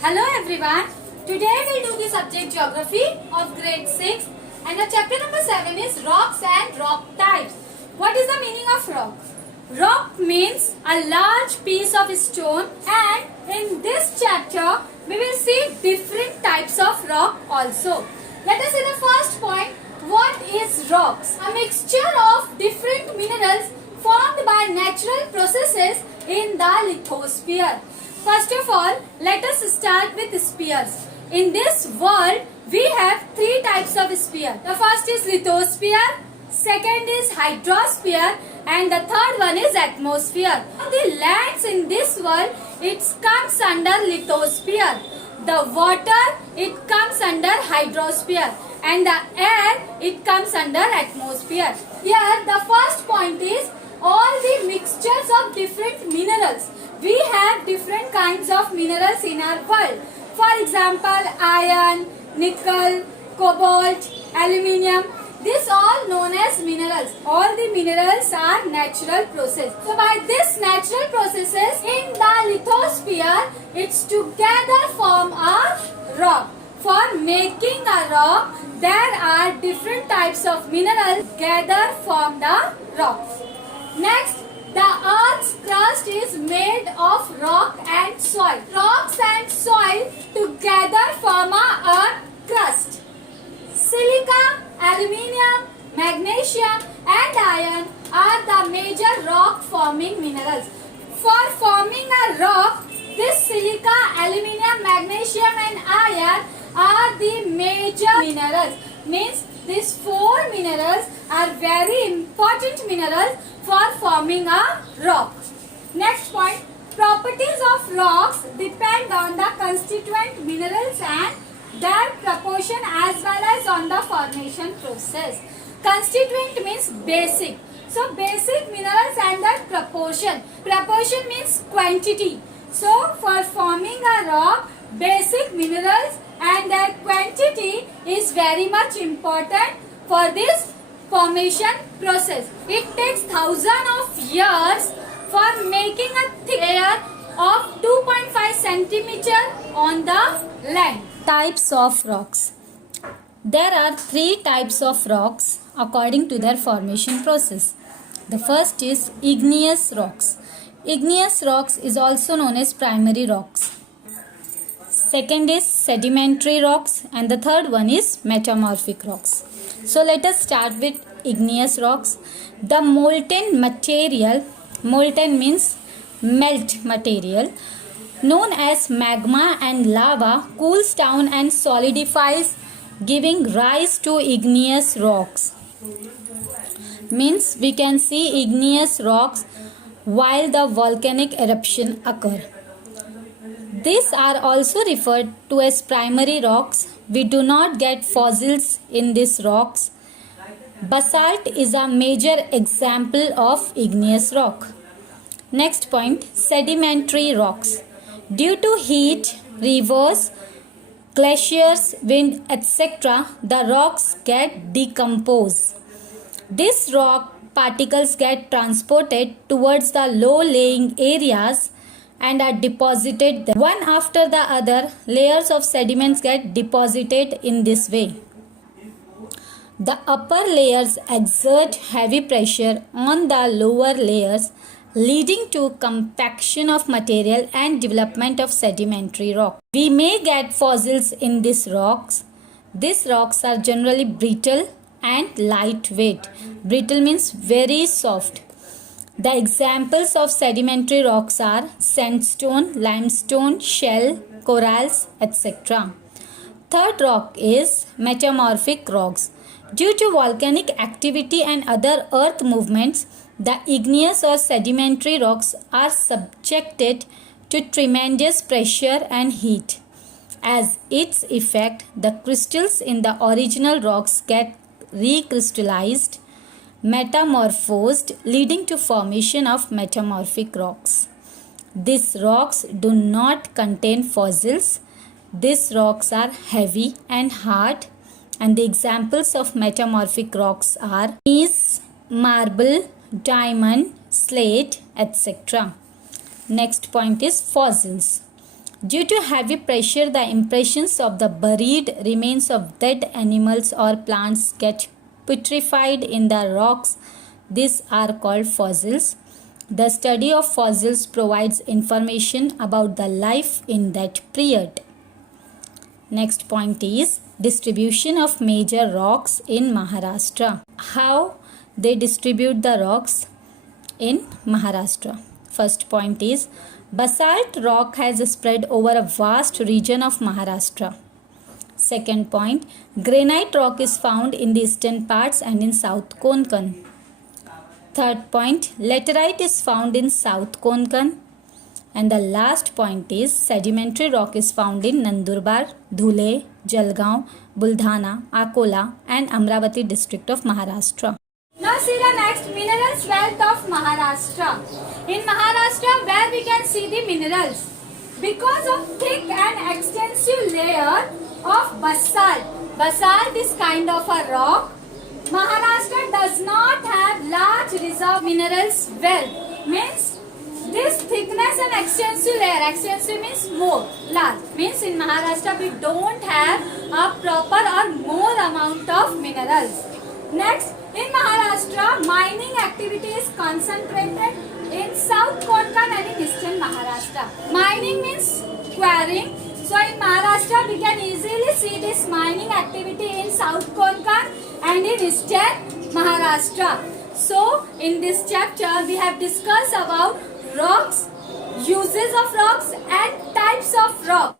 Hello everyone. Today we'll do the subject geography of grade 6 and the chapter number 7 is rocks and rock types. What is the meaning of rock? Rock means a large piece of stone, and in this chapter we will see different types of rock also. Let us see the first point. What is rocks? A mixture of different minerals formed by natural processes in the lithosphere. First of all, let us start with spheres. In this world, we have three types of sphere. The first is lithosphere, second is hydrosphere, and the third one is atmosphere. The lands in this world, it comes under lithosphere. The water, it comes under hydrosphere, and the air, it comes under atmosphere. Here, the first point is all the mixtures of different minerals. We have different kinds of minerals in our world. For example, iron, nickel, cobalt, aluminium. These all known as minerals. All the minerals are natural process. So by this natural processes in the lithosphere, it's together form a rock. For making a rock, there are different types of minerals together form the rock. Next, the earth's crust is made of rock and soil. Rocks and soil together form a earth crust. Silica, aluminium, magnesium and iron are the major rock forming minerals. For forming a rock, this silica, aluminium, magnesium and iron are the major minerals. Means these four minerals are very important minerals for forming a rock. Next point, properties of rocks depend on the constituent minerals and their proportion as well as on the formation process. Constituent means basic. So basic minerals and their proportion. Proportion means quantity. So for forming a rock, basic minerals and their quantity is very much important for this formation process. It takes thousands of years for making a thick layer of 2.5 centimeter on the land. Types of rocks. There are three types of rocks according to their formation process. The first is igneous rocks. Igneous rocks is also known as primary rocks. Second is sedimentary rocks, and the third one is metamorphic rocks. So let us start with igneous rocks. The molten material, molten means melt material, known as magma and lava, cools down and solidifies, giving rise to igneous rocks. Means we can see igneous rocks while the volcanic eruption occur. These are also referred to as primary rocks. We do not get fossils in these rocks. Basalt is a major example of igneous rock. Next point, sedimentary rocks. Due to heat, rivers, glaciers, wind, etc., the rocks get decomposed. These rock particles get transported towards the low-lying areas and are deposited there. One after the other, layers of sediments get deposited in this way. The upper layers exert heavy pressure on the lower layers, leading to compaction of material and development of sedimentary rock. We may get fossils in these rocks. These rocks are generally brittle and lightweight. Brittle means very soft. The examples of sedimentary rocks are sandstone, limestone, shell, corals, etc. Third rock is metamorphic rocks. Due to volcanic activity and other earth movements, the igneous or sedimentary rocks are subjected to tremendous pressure and heat. As its effect, the crystals in the original rocks get recrystallized, metamorphosed, leading to formation of metamorphic rocks. These rocks do not contain fossils. These rocks are heavy and hard, and the examples of metamorphic rocks are gneiss, marble, diamond, slate, etc. Next point is fossils. Due to heavy pressure, the impressions of the buried remains of dead animals or plants get putrefied in the rocks. These are called fossils. The study of fossils provides information about the life in that period. Next point is distribution of major rocks in Maharashtra. How they distribute the rocks in Maharashtra. First point is basalt rock has spread over a vast region of Maharashtra. Second point, granite rock is found in the eastern parts and in South Konkan. Third point, laterite is found in South Konkan. And the last point is sedimentary rock is found in Nandurbar, Dhule, Jalgaon, Buldhana, Akola and Amravati district of Maharashtra. Now see the next minerals wealth of Maharashtra. In Maharashtra, where we can see the minerals, because of thick and extensive layer of basalt. Basalt is kind of a rock. Maharashtra does not have large reserve minerals wealth. Means this thickness and extensive layer, extensive means more, large. Means in Maharashtra we don't have a proper or more amount of minerals. Next, in Maharashtra, mining activity is concentrated in South Konkan and in Eastern Maharashtra. Mining means quarrying. So in Maharashtra, we can easily see this mining activity in South Konkan and in Eastern Maharashtra. So in this chapter, we have discussed about rocks, uses of rocks and types of rock.